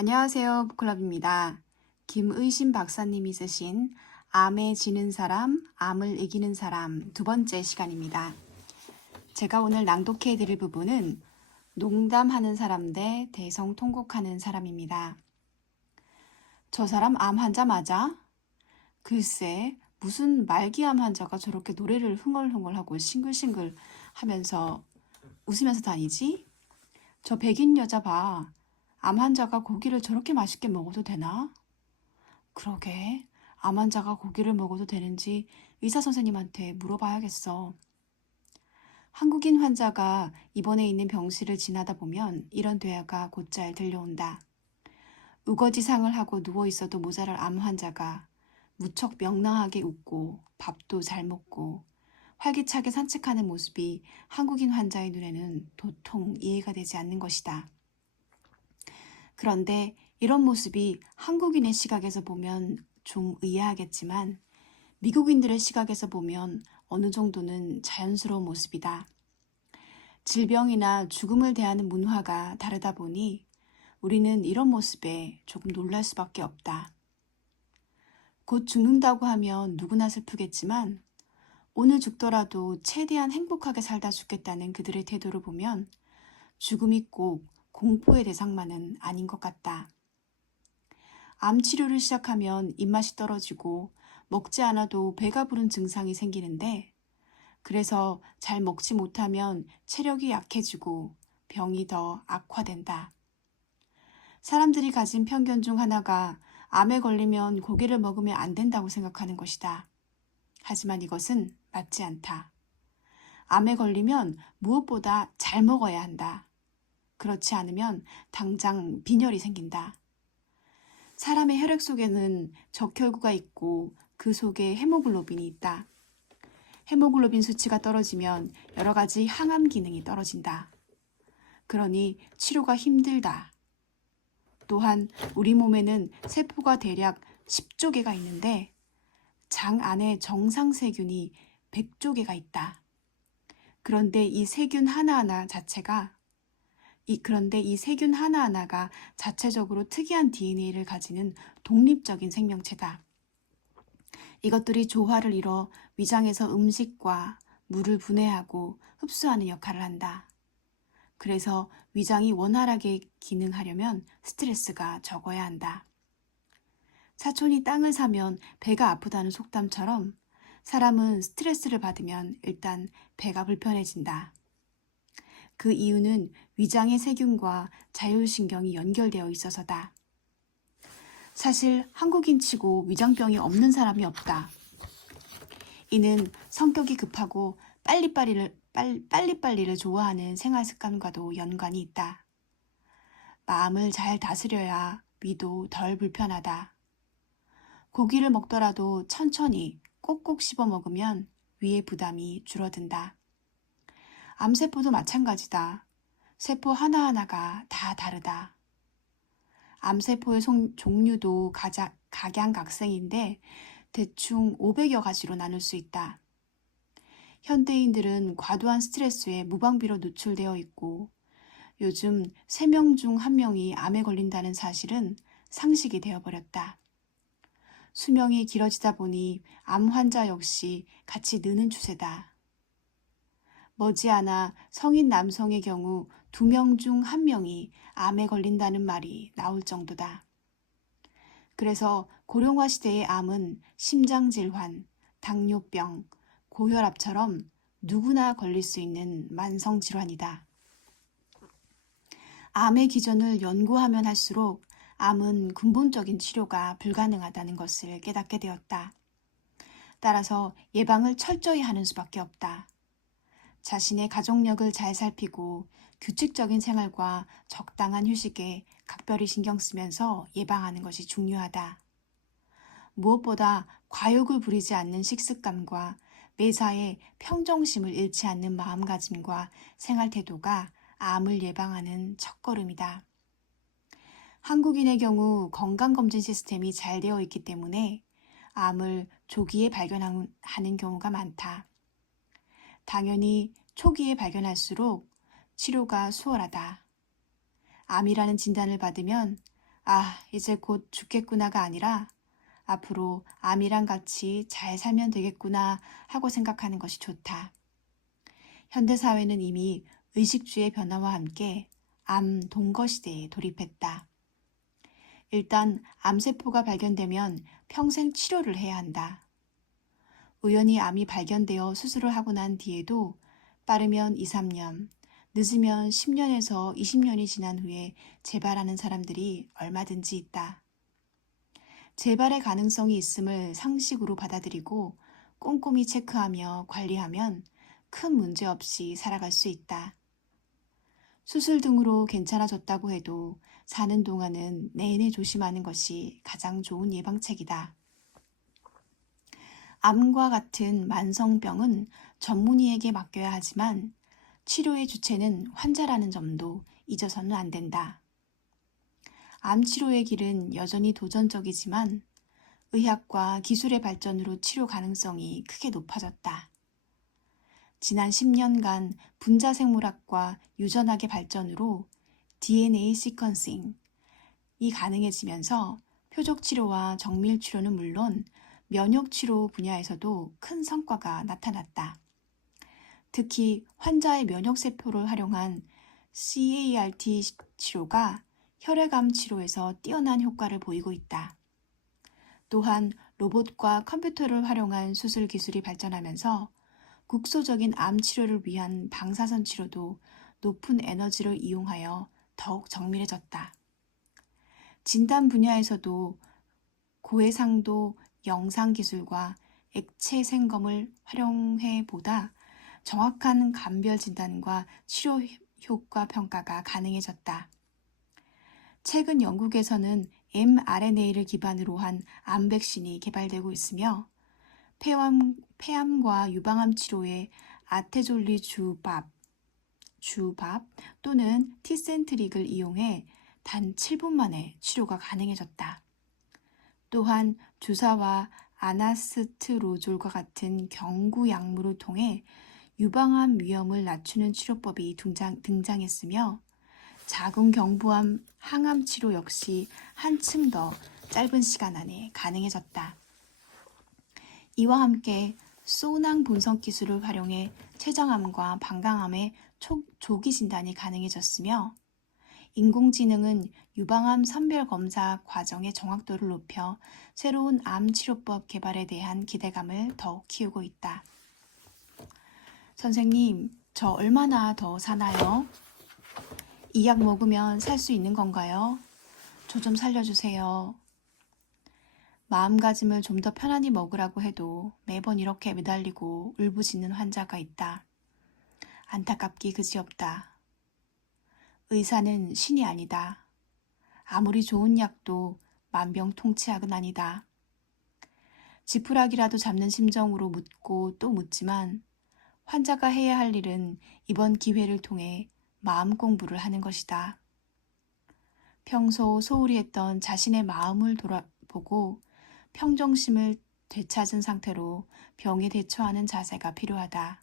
안녕하세요. 북클럽입니다. 김의신 박사님이 쓰신 암에 지는 사람, 암을 이기는 사람 두 번째 시간입니다. 제가 오늘 낭독해 드릴 부분은 농담하는 사람 대 대성통곡하는 사람입니다. 저 사람 암 환자 맞아? 글쎄, 무슨 말기암 환자가 저렇게 노래를 흥얼흥얼하고 싱글싱글 하면서 웃으면서 다니지? 저 백인 여자 봐. 암 환자가 고기를 저렇게 맛있게 먹어도 되나? 그러게, 암 환자가 고기를 먹어도 되는지 의사 선생님한테 물어봐야겠어. 한국인 환자가 입원해 있는 병실을 지나다 보면 이런 대화가 곧잘 들려온다. 우거지상을 하고 누워 있어도 모자랄 암 환자가 무척 명랑하게 웃고 밥도 잘 먹고 활기차게 산책하는 모습이 한국인 환자의 눈에는 도통 이해가 되지 않는 것이다. 그런데 이런 모습이 한국인의 시각에서 보면 좀 의아하겠지만 미국인들의 시각에서 보면 어느 정도는 자연스러운 모습이다. 질병이나 죽음을 대하는 문화가 다르다 보니 우리는 이런 모습에 조금 놀랄 수밖에 없다. 곧 죽는다고 하면 누구나 슬프겠지만 오늘 죽더라도 최대한 행복하게 살다 죽겠다는 그들의 태도를 보면 죽음이 꼭 공포의 대상만은 아닌 것 같다. 암 치료를 시작하면 입맛이 떨어지고 먹지 않아도 배가 부른 증상이 생기는데 그래서 잘 먹지 못하면 체력이 약해지고 병이 더 악화된다. 사람들이 가진 편견 중 하나가 암에 걸리면 고기를 먹으면 안 된다고 생각하는 것이다. 하지만 이것은 맞지 않다. 암에 걸리면 무엇보다 잘 먹어야 한다. 그렇지 않으면 당장 빈혈이 생긴다. 사람의 혈액 속에는 적혈구가 있고 그 속에 헤모글로빈이 있다. 헤모글로빈 수치가 떨어지면 여러 가지 항암 기능이 떨어진다. 그러니 치료가 힘들다. 또한 우리 몸에는 세포가 대략 10조 개가 있는데 장 안에 정상 세균이 100조 개가 있다. 그런데 이 세균 하나하나가 자체적으로 특이한 DNA를 가지는 독립적인 생명체다. 이것들이 조화를 이뤄 위장에서 음식과 물을 분해하고 흡수하는 역할을 한다. 그래서 위장이 원활하게 기능하려면 스트레스가 적어야 한다. 사촌이 땅을 사면 배가 아프다는 속담처럼 사람은 스트레스를 받으면 일단 배가 불편해진다. 그 이유는 위장의 세균과 자율신경이 연결되어 있어서다. 사실 한국인 치고 위장병이 없는 사람이 없다. 이는 성격이 급하고 빨리빨리를 좋아하는 생활 습관과도 연관이 있다. 마음을 잘 다스려야 위도 덜 불편하다. 고기를 먹더라도 천천히 꼭꼭 씹어 먹으면 위의 부담이 줄어든다. 암세포도 마찬가지다. 세포 하나하나가 다 다르다. 암세포의 종류도 각양각색인데 대충 500여 가지로 나눌 수 있다. 현대인들은 과도한 스트레스에 무방비로 노출되어 있고 요즘 3명 중 1명이 암에 걸린다는 사실은 상식이 되어버렸다. 수명이 길어지다 보니 암 환자 역시 같이 느는 추세다. 머지않아 성인 남성의 경우 2명 중 1명이 암에 걸린다는 말이 나올 정도다. 그래서 고령화 시대의 암은 심장질환, 당뇨병, 고혈압처럼 누구나 걸릴 수 있는 만성질환이다. 암의 기전을 연구하면 할수록 암은 근본적인 치료가 불가능하다는 것을 깨닫게 되었다. 따라서 예방을 철저히 하는 수밖에 없다. 자신의 가족력을 잘 살피고 규칙적인 생활과 적당한 휴식에 각별히 신경 쓰면서 예방하는 것이 중요하다. 무엇보다 과욕을 부리지 않는 식습관과 매사에 평정심을 잃지 않는 마음가짐과 생활 태도가 암을 예방하는 첫걸음이다. 한국인의 경우 건강검진 시스템이 잘 되어 있기 때문에 암을 조기에 발견하는 경우가 많다. 당연히 초기에 발견할수록 치료가 수월하다. 암이라는 진단을 받으면 아, 이제 곧 죽겠구나가 아니라 앞으로 암이랑 같이 잘 살면 되겠구나 하고 생각하는 것이 좋다. 현대사회는 이미 의식주의 변화와 함께 암 동거 시대에 돌입했다. 일단 암세포가 발견되면 평생 치료를 해야 한다. 우연히 암이 발견되어 수술을 하고 난 뒤에도 빠르면 2, 3년, 늦으면 10년에서 20년이 지난 후에 재발하는 사람들이 얼마든지 있다. 재발의 가능성이 있음을 상식으로 받아들이고 꼼꼼히 체크하며 관리하면 큰 문제 없이 살아갈 수 있다. 수술 등으로 괜찮아졌다고 해도 사는 동안은 내내 조심하는 것이 가장 좋은 예방책이다. 암과 같은 만성병은 전문의에게 맡겨야 하지만 치료의 주체는 환자라는 점도 잊어서는 안 된다. 암 치료의 길은 여전히 도전적이지만 의학과 기술의 발전으로 치료 가능성이 크게 높아졌다. 지난 10년간 분자생물학과 유전학의 발전으로 DNA 시퀀싱이 가능해지면서 표적치료와 정밀치료는 물론 면역치료 분야에서도 큰 성과가 나타났다. 특히 환자의 면역세포를 활용한 CAR-T 치료가 혈액암 치료에서 뛰어난 효과를 보이고 있다. 또한 로봇과 컴퓨터를 활용한 수술 기술이 발전하면서 국소적인 암 치료를 위한 방사선 치료도 높은 에너지를 이용하여 더욱 정밀해졌다. 진단 분야에서도 고해상도 영상 기술과 액체 생검을 활용해 보다 정확한 감별 진단과 치료 효과 평가가 가능해졌다. 최근 영국에서는 mRNA를 기반으로 한 암 백신이 개발되고 있으며 폐암과 유방암 치료에 아테졸리 주밥 또는 티센트릭을 이용해 단 7분 만에 치료가 가능해졌다. 또한 주사와 아나스트로졸과 같은 경구 약물을 통해 유방암 위험을 낮추는 치료법이 등장했으며 자궁경부암 항암 치료 역시 한층 더 짧은 시간 안에 가능해졌다. 이와 함께 소낭 분석 기술을 활용해 췌장암과 방광암의 조기 진단이 가능해졌으며 인공지능은 유방암 선별 검사 과정의 정확도를 높여 새로운 암 치료법 개발에 대한 기대감을 더욱 키우고 있다. 선생님, 저 얼마나 더 사나요? 이 약 먹으면 살 수 있는 건가요? 저 좀 살려주세요. 마음가짐을 좀 더 편안히 먹으라고 해도 매번 이렇게 매달리고 울부짖는 환자가 있다. 안타깝기 그지없다. 의사는 신이 아니다. 아무리 좋은 약도 만병통치약은 아니다. 지푸라기라도 잡는 심정으로 묻고 또 묻지만 환자가 해야 할 일은 이번 기회를 통해 마음 공부를 하는 것이다. 평소 소홀히 했던 자신의 마음을 돌아보고 평정심을 되찾은 상태로 병에 대처하는 자세가 필요하다.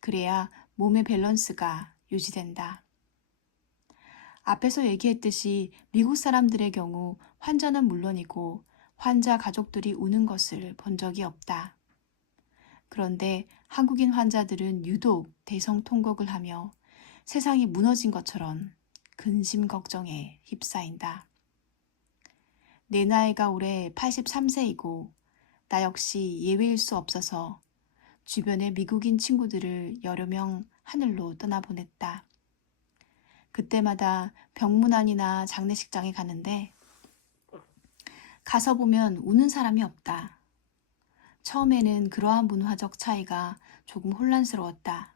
그래야 몸의 밸런스가 유지된다. 앞에서 얘기했듯이 미국 사람들의 경우 환자는 물론이고 환자 가족들이 우는 것을 본 적이 없다. 그런데 한국인 환자들은 유독 대성통곡을 하며 세상이 무너진 것처럼 근심 걱정에 휩싸인다. 내 나이가 올해 83세이고 나 역시 예외일 수 없어서 주변의 미국인 친구들을 여러 명 하늘로 떠나보냈다. 그때마다 병문안이나 장례식장에 가는데 가서 보면 우는 사람이 없다. 처음에는 그러한 문화적 차이가 조금 혼란스러웠다.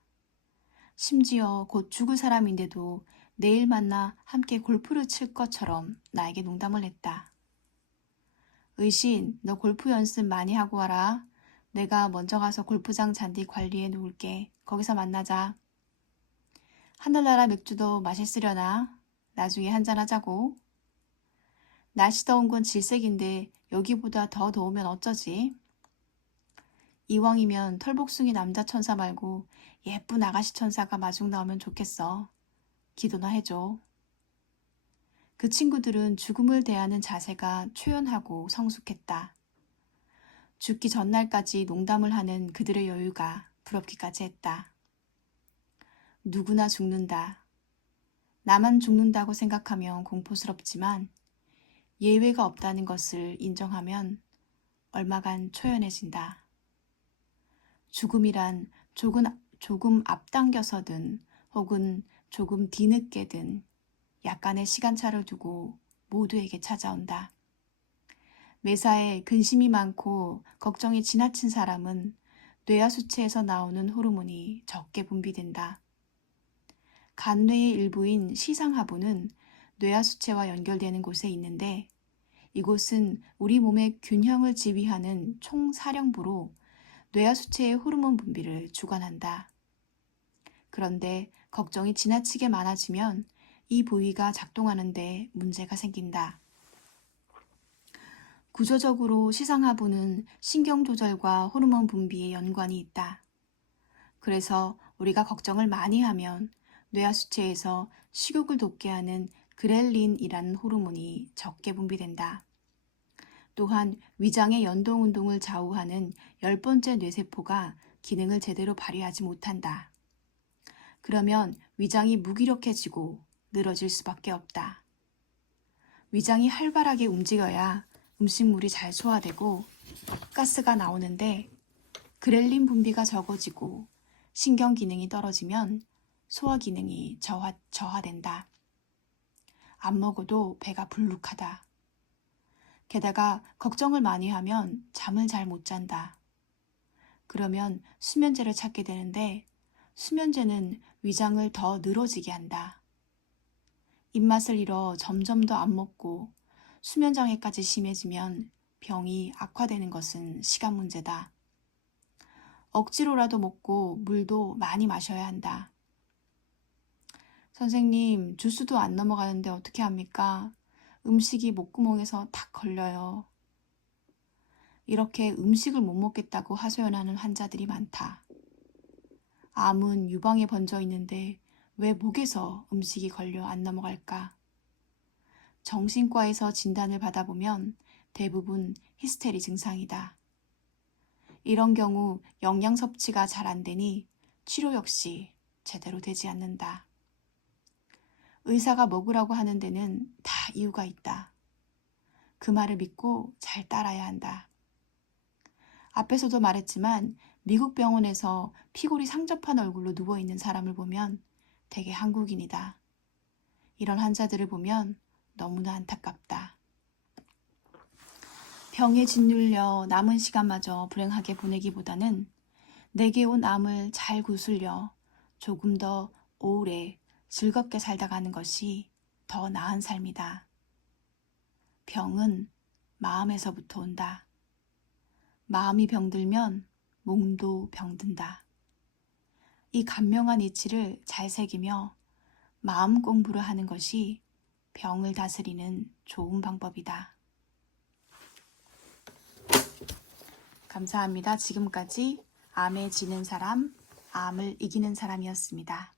심지어 곧 죽을 사람인데도 내일 만나 함께 골프를 칠 것처럼 나에게 농담을 했다. 의신, 너 골프 연습 많이 하고 와라. 내가 먼저 가서 골프장 잔디 관리해 놓을게. 거기서 만나자. 하늘나라 맥주도 맛있으려나? 나중에 한잔 하자고. 날씨 더운 건 질색인데 여기보다 더 더우면 어쩌지? 이왕이면 털복숭이 남자 천사 말고 예쁜 아가씨 천사가 마중 나오면 좋겠어. 기도나 해줘. 그 친구들은 죽음을 대하는 자세가 초연하고 성숙했다. 죽기 전날까지 농담을 하는 그들의 여유가 부럽기까지 했다. 누구나 죽는다. 나만 죽는다고 생각하면 공포스럽지만 예외가 없다는 것을 인정하면 얼마간 초연해진다. 죽음이란 조금 앞당겨서든 혹은 조금 뒤늦게든 약간의 시간차를 두고 모두에게 찾아온다. 매사에 근심이 많고 걱정이 지나친 사람은 뇌하수체에서 나오는 호르몬이 적게 분비된다. 간뇌의 일부인 시상하부는 뇌하수체와 연결되는 곳에 있는데 이곳은 우리 몸의 균형을 지휘하는 총사령부로 뇌하수체의 호르몬 분비를 주관한다. 그런데 걱정이 지나치게 많아지면 이 부위가 작동하는데 문제가 생긴다. 구조적으로 시상하부는 신경 조절과 호르몬 분비에 연관이 있다. 그래서 우리가 걱정을 많이 하면 뇌하수체에서 식욕을 돋게 하는 그렐린이라는 호르몬이 적게 분비된다. 또한 위장의 연동 운동을 좌우하는 10번째 뇌세포가 기능을 제대로 발휘하지 못한다. 그러면 위장이 무기력해지고 늘어질 수밖에 없다. 위장이 활발하게 움직여야 음식물이 잘 소화되고 가스가 나오는데 그렐린 분비가 적어지고 신경 기능이 떨어지면 소화 기능이 저하된다. 안 먹어도 배가 불룩하다. 게다가 걱정을 많이 하면 잠을 잘 못 잔다. 그러면 수면제를 찾게 되는데 수면제는 위장을 더 늘어지게 한다. 입맛을 잃어 점점 더 안 먹고 수면장애까지 심해지면 병이 악화되는 것은 시간 문제다. 억지로라도 먹고 물도 많이 마셔야 한다. 선생님, 주스도 안 넘어가는데 어떻게 합니까? 음식이 목구멍에서 탁 걸려요. 이렇게 음식을 못 먹겠다고 하소연하는 환자들이 많다. 암은 유방에 번져 있는데 왜 목에서 음식이 걸려 안 넘어갈까? 정신과에서 진단을 받아보면 대부분 히스테리 증상이다. 이런 경우 영양 섭취가 잘 안 되니 치료 역시 제대로 되지 않는다. 의사가 먹으라고 하는 데는 다 이유가 있다. 그 말을 믿고 잘 따라야 한다. 앞에서도 말했지만 미국 병원에서 피골이 상접한 얼굴로 누워있는 사람을 보면 대개 한국인이다. 이런 환자들을 보면 너무나 안타깝다. 병에 짓눌려 남은 시간마저 불행하게 보내기보다는 내게 온 암을 잘 구슬려 조금 더 오래 즐겁게 살다 가는 것이 더 나은 삶이다. 병은 마음에서부터 온다. 마음이 병들면 몸도 병든다. 이 간명한 이치를 잘 새기며 마음 공부를 하는 것이 병을 다스리는 좋은 방법이다. 감사합니다. 지금까지 암에 지는 사람, 암을 이기는 사람이었습니다.